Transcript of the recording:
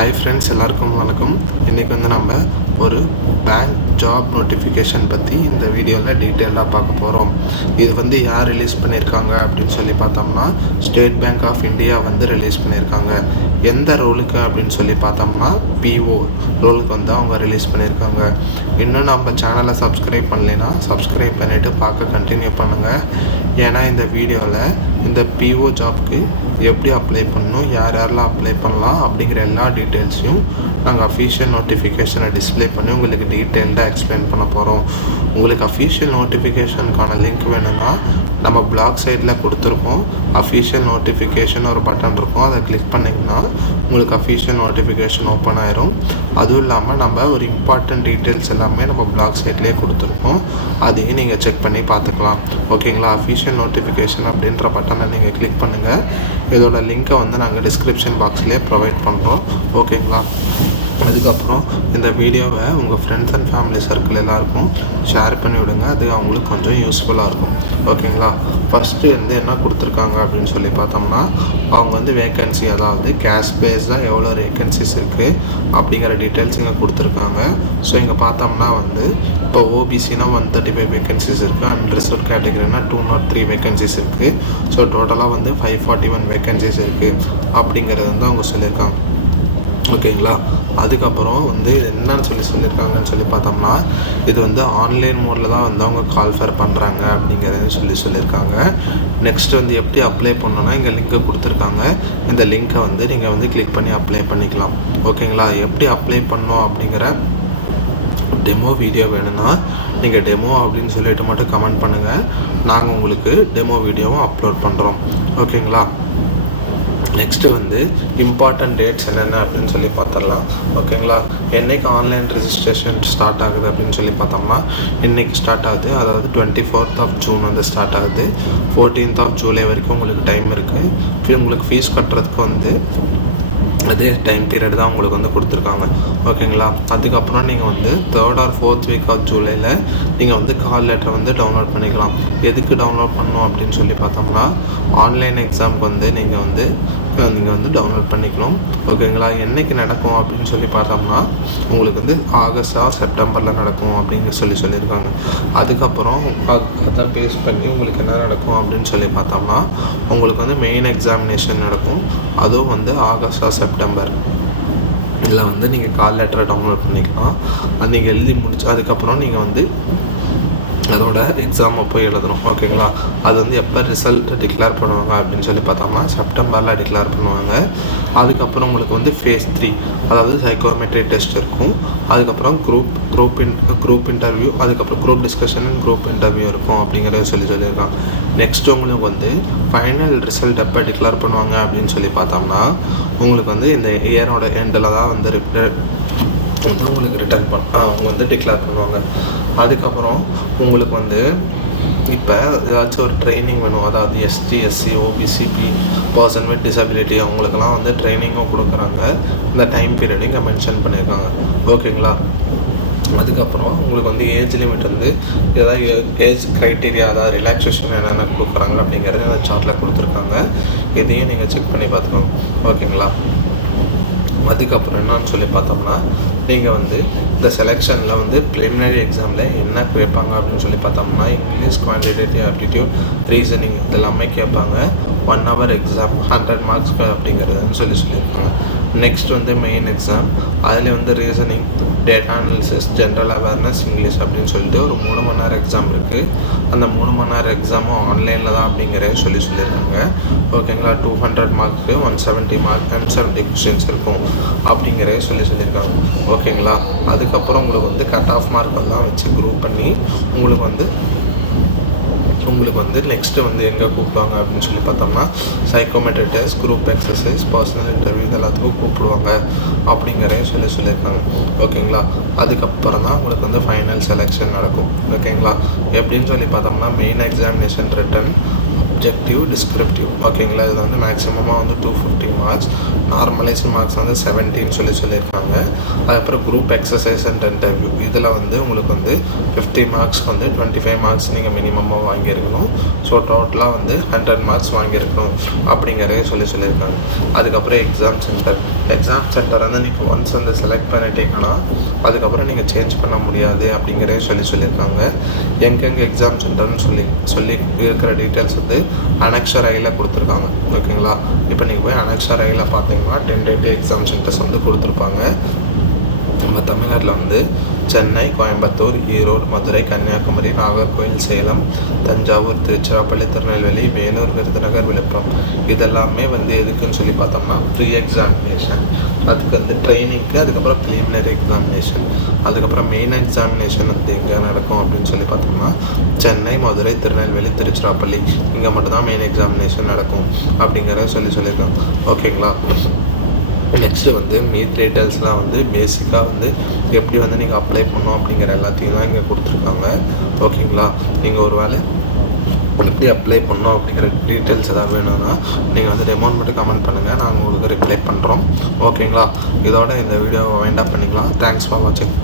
Hi friends, எல்லாருக்கும் வணக்கம். இன்றைக்கி நம்ம ஒரு பேங்க் ஜாப் நோட்டிஃபிகேஷன் பற்றி இந்த வீடியோவில் டீட்டெயிலாக பார்க்க போகிறோம். இது யார் ரிலீஸ் பண்ணியிருக்காங்க அப்படின்னு சொல்லி பார்த்தோம்னா, state bank of India release பண்ணியிருக்காங்க. எந்த ரோலுக்கு அப்படின்னு சொல்லி பார்த்தோம்னா, பிஓ ரோலுக்கு அவங்க ரிலீஸ் பண்ணியிருக்காங்க. இன்னும் நம்ம சேனலை சப்ஸ்கிரைப் பண்ணலைன்னா சப்ஸ்கிரைப் பண்ணிவிட்டு பார்க்க கண்டினியூ பண்ணுங்கள். ஏன்னா இந்த வீடியோவில் இந்த பிஓ ஜாப்க்கு எப்படி அப்ளை பண்ணணும், யாரெல்லாம் அப்ளை பண்ணலாம் அப்படிங்கிற எல்லா டீட்டெயில்ஸையும் நாங்கள் அஃபீஷியல் நோட்டிஃபிகேஷனை டிஸ்பிளே பண்ணி உங்களுக்கு டீட்டெயில்டாக எக்ஸ்பிளைன் பண்ண போகிறோம். உங்களுக்கு அஃபீஷியல் நோட்டிஃபிகேஷனுக்கான லிங்க் வேணும்னா நம்ம பிளாக் சைடில் கொடுத்துருக்கோம். அஃபீஷியல் நோட்டிஃபிகேஷன் ஒரு பட்டன் இருக்கும், அதை கிளிக் பண்ணிங்கன்னா உங்களுக்கு அஃபீஷியல் நோட்டிஃபிகேஷன் ஓப்பன் ஆயிரும். அதுவும் இல்லாமல் நம்ம ஒரு இம்பார்ட்டன்ட் டீட்டெயில்ஸ் எல்லாமே நம்ம பிளாக் சைட்லேயே கொடுத்துருக்கோம். அதையும் நீங்கள் செக் பண்ணி பார்த்துக்கலாம். ஓகேங்களா? அஃபீஷியல் நோட்டிஃபிகேஷன் அப்படின்ற பட்டனை நீங்கள் கிளிக் பண்ணுங்கள். இதோட லிங்க்கை நாங்கள் டிஸ்கிரிப்ஷன் பாக்ஸ்லேயே ப்ரொவைட் பண்ணுறோம். ஓகேங்களா? அதுக்கப்புறம் இந்த வீடியோவை உங்கள் ஃப்ரெண்ட்ஸ் அண்ட் ஃபேமிலி சர்க்கிள் எல்லாருக்கும் ஷேர் பண்ணி விடுங்க. அது அவங்களுக்கு கொஞ்சம் யூஸ்ஃபுல்லாக இருக்கும். ஓகேங்களா? ஃபஸ்ட்டு என்ன கொடுத்துருக்காங்க அப்படின்னு சொல்லி பார்த்தோம்னா, அவங்க வேக்கன்சி, அதாவது கேஷ் பேஸ்டாக எவ்வளோ வேக்கன்சிஸ் இருக்குது அப்படிங்கிற டீட்டெயில்ஸ் இங்கே கொடுத்துருக்காங்க. ஸோ இங்கே பார்த்தோம்னா இப்போ ஓபிசினா 135 வேக்கன்சிஸ் இருக்குது, அண்ட் ரிசர்வ் கேட்டகரினா 203 வேக்கன்சிஸ் இருக்குது. ஸோ டோட்டலாக 541 வேக்கன்சிஸ் இருக்குது அப்படிங்கிறது அவங்க சொல்லியிருக்காங்க. ஓகேங்களா? அதுக்கப்புறம் என்னன்னு சொல்லியிருக்காங்கன்னு சொல்லி பார்த்தோம்னா, இது ஆன்லைன் மோடில் தான் அவங்க கால்ஃபர் பண்ணுறாங்க அப்படிங்கிறத சொல்லியிருக்காங்க. நெக்ஸ்ட் எப்படி அப்ளை பண்ணணும்னா, இங்கே லிங்க்கை கொடுத்துருக்காங்க. இந்த லிங்க்கை நீங்கள் கிளிக் பண்ணி அப்ளை பண்ணிக்கலாம். ஓகேங்களா? எப்படி அப்ளை பண்ணணும் அப்படிங்கிற டெமோ வீடியோ வேணும்னா நீங்கள் டெமோ அப்படின்னு சொல்லிட்டு மட்டும் கமெண்ட் பண்ணுங்கள். நாங்கள் உங்களுக்கு டெமோ வீடியோவும் அப்லோட் பண்ணுறோம். ஓகேங்களா? நெக்ஸ்ட்டு இம்பார்ட்டன்ட் டேட்ஸ் என்னென்ன அப்படின்னு சொல்லி பார்த்துடலாம். ஓகேங்களா? என்றைக்கு ஆன்லைன் ரெஜிஸ்ட்ரேஷன் ஸ்டார்ட் ஆகுது அப்படின்னு சொல்லி பார்த்தோம்னா, இன்றைக்கி ஸ்டார்ட் ஆகுது. அதாவது 24th ஜூன் ஸ்டார்ட் ஆகுது. 14th ஜூலை வரைக்கும் உங்களுக்கு டைம் இருக்குது. உங்களுக்கு ஃபீஸ் கட்டுறதுக்கு அதே டைம் பீரியட் தான் உங்களுக்கு கொடுத்துருக்காங்க. ஓகேங்களா? அதுக்கப்புறம் நீங்கள் 3rd or 4th week of ஜூலையில் நீங்கள் கால் லெட்டரை டவுன்லோட் பண்ணிக்கலாம். எதுக்கு டவுன்லோட் பண்ணணும் அப்படின்னு சொல்லி பார்த்தோம்னா, ஆன்லைன் எக்ஸாமுக்கு நீங்கள் டவுன்லோட் பண்ணிக்கணும். ஓகேங்களா? என்றைக்கு நடக்கும் அப்படின்னு சொல்லி பார்த்தோம்னா, உங்களுக்கு ஆகஸ்ட் ஆர் செப்டம்பரில் நடக்கும் அப்படின்னு சொல்லியிருக்காங்க. அதுக்கப்புறம் அதை பேஸ் பண்ணி உங்களுக்கு என்ன நடக்கும் அப்படின்னு சொல்லி பார்த்தோம்னா, உங்களுக்கு மெயின் எக்ஸாமினேஷன் நடக்கும். அதுவும் ஆகஸ்ட் ஆர் செப்டம்பர். இதில் நீங்கள் கால் லெட்டரை டவுன்லோட் பண்ணிக்கலாம். அது நீங்கள் எழுதி முடிச்சு அதுக்கப்புறம் நீங்கள் அதோட எக்ஸாமை போய் எழுதணும். ஓகேங்களா? அது எப்போ ரிசல்ட் டிக்ளேர் பண்ணுவாங்க அப்படின்னு சொல்லி பார்த்தோம்னா, செப்டம்பரில் டிக்ளேர் பண்ணுவாங்க. அதுக்கப்புறம் உங்களுக்கு ஃபேஸ் 3, அதாவது சைக்கோமெட்ரி டெஸ்ட் இருக்கும். அதுக்கப்புறம் குரூப் இன்டர்வியூ, அதுக்கப்புறம் group discussion and group interview இருக்கும் அப்படிங்கிறத சொல்லியிருக்காங்க. நெக்ஸ்ட் உங்களுக்கு ஃபைனல் ரிசல்ட் எப்போ டிக்ளேர் பண்ணுவாங்க அப்படின்னு சொல்லி பார்த்தோம்னா, உங்களுக்கு இந்த இயரோட எண்டில் தான் உங்களுக்கு ரிட்டர்ன் அவங்க டிக்ளேர் பண்ணுவாங்க. அதுக்கப்புறம் உங்களுக்கு இப்போ ஏதாச்சும் ஒரு ட்ரைனிங் வேணும், அதாவது எஸ்டி, எஸ்சி, ஓபிசிபி, பர்சன் வித் டிசபிலிட்டி அவங்களுக்கெல்லாம் ட்ரைனிங்கும் கொடுக்குறாங்க. இந்த டைம் பீரியட் இங்கே மென்ஷன் பண்ணியிருக்காங்க. ஓகேங்களா? அதுக்கப்புறம் உங்களுக்கு ஏஜ் லிமிட் ஏதாவது ஏஜ் க்ரைட்டீரியா, அதாவது ரிலாக்ஸேஷன் என்னென்ன கொடுக்குறாங்க அப்படிங்கிறது அந்த சார்ட்டில் கொடுத்துருக்காங்க. இதையும் நீங்கள் செக் பண்ணி பார்த்துக்கோங்க. ஓகேங்களா? அதுக்கப்புறம் என்னன்னு சொல்லி பார்த்தோம்னா, நீங்கள் இந்த செலெக்ஷனில் ப்ரிலிமினரி எக்ஸாமில் என்ன கேட்பாங்க அப்படின்னு சொல்லி பார்த்தோம்னா, இங்கிலீஷ், குவான்டிடேட்டிவ் ஆப்டிடியூட், ரீசனிங் இதெல்லாமே கேட்பாங்க. 1 hour எக்ஸாம், 100 marks அப்படிங்கிறதுன்னு சொல்லியிருக்காங்க. நெக்ஸ்ட் மெயின் எக்ஸாம், அதில் reasoning, data analysis, general awareness, English அப்படின்னு சொல்லிட்டு ஒரு 3 மணி நேரம் எக்ஸாம் இருக்குது. அந்த 3 மணி நேரம் எக்ஸாமும் ஆன்லைனில் தான் அப்படிங்கிறத சொல்லியிருக்காங்க. ஓகேங்களா? 200 மார்க்கு, 170 மார்க் அண்ட் 70 கொஸ்டின்ஸ் இருக்கும் அப்படிங்கிறத சொல்லியிருக்காங்க. ஓகேங்களா? அதுக்கப்புறம் உங்களுக்கு கட் ஆஃப் மார்க் எல்லாம் வச்சு குரூப் பண்ணி உங்களுக்கு நெக்ஸ்ட்டு எங்கே கூப்பிடுவாங்க அப்படின்னு சொல்லி பார்த்தோம்னா, psychometry test, group exercise, personal interview இது எல்லாத்துக்கும் கூப்பிடுவாங்க அப்படிங்கிறத சொல்லியிருக்காங்க. ஓகேங்களா? அதுக்கப்புறம் தான் உங்களுக்கு ஃபைனல் செலெக்ஷன் நடக்கும். ஓகேங்களா? எப்படின்னு சொல்லி பார்த்தோம்னா, main examination, written, objective, descriptive. ஓகேங்களா? இது மேக்ஸிமமாக 250 மார்க்ஸ், நார்மலைஸ்டு மார்க்ஸ் 17 சொல்லியிருக்காங்க. அதுக்கப்புறம் குரூப் எக்ஸசைஸ் அண்ட் இன்டர்வியூ இதில் உங்களுக்கு 50 மார்க்ஸ்க்கு 25 மார்க்ஸ் நீங்கள் மினிமமாக வாங்கியிருக்கணும். ஸோ டோட்டலாக 100 மார்க்ஸ் வாங்கியிருக்கணும் அப்படிங்கிறத சொல்லியிருக்காங்க. அதுக்கப்புறம் எக்ஸாம் சென்டர், எக்ஸாம் சென்டர் வந்து நீங்கள் ஒன்ஸ் வந்து செலக்ட் பண்ணிட்டீங்கன்னா அதுக்கப்புறம் நீங்கள் சேஞ்ச் பண்ண முடியாது அப்படிங்கிறதே சொல்லியிருக்காங்க. எங்கெங்கே எக்ஸாம் சென்டர்னு சொல்லி இருக்கிற டீட்டெயில்ஸ் வந்து அனெக்ஷர் ஐயில் கொடுத்துருக்காங்க. ஓகேங்களா? இப்போ நீங்கள் போய் அனெக்ஷர் ஐயில் பார்த்தீங்கன்னா டென்டேட்டிவ் எக்ஸாம் சென்டர்ஸ் வந்து கொடுத்துருப்பாங்க. நம்ம தமிழ்நாட்டில் வந்து சென்னை, கோயம்புத்தூர், ஈரோடு, மதுரை, கன்னியாகுமரி, நாகர்கோவில், சேலம், தஞ்சாவூர், திருச்சிராப்பள்ளி, திருநெல்வேலி, வேலூர், விருதுநகர், விழுப்புரம் இதெல்லாமே வந்து எதுக்குன்னு சொல்லி பார்த்தோம்னா ப்ரீ எக்ஸாமினேஷன், அதுக்கு வந்து ட்ரைனிங்க்கு, அதுக்கப்புறம் ப்ரிலிமினரி எக்ஸாமினேஷன், அதுக்கப்புறம் மெயின் எக்ஸாமினேஷன் வந்து எங்கே நடக்கும் அப்படின்னு சொல்லி பார்த்தோம்னா சென்னை, மதுரை, திருநெல்வேலி, திருச்சிராப்பள்ளி இங்கே மட்டும்தான் மெயின் எக்ஸாமினேஷன் நடக்கும் அப்படிங்கிறத சொல்லியிருக்காங்க. ஓகேங்களா? நெக்ஸ்ட்டு வந்து மீட் டீட்டெயில்ஸ்லாம் வந்து பேசிக்காக வந்து எப்படி வந்து நீங்கள் அப்ளை பண்ணணும் அப்படிங்கிற எல்லாத்தையும் தான் இங்கே கொடுத்துருக்காங்க. ஓகேங்களா? நீங்கள் ஒரு வேளை எப்படி அப்ளை பண்ணணும் அப்படிங்கிற டீட்டெயில்ஸ் எதாவது வேணும்னா நீங்கள் வந்து டெமோன் மட்டும் கமெண்ட் பண்ணுங்கள், நாங்கள் உங்களுக்கு ரிப்ளை பண்ணுறோம். ஓகேங்களா? இதோட இந்த வீடியோவை வைண்ட் அப் பண்ணிக்கலாம். தேங்க்ஸ் ஃபார் வாட்சிங்.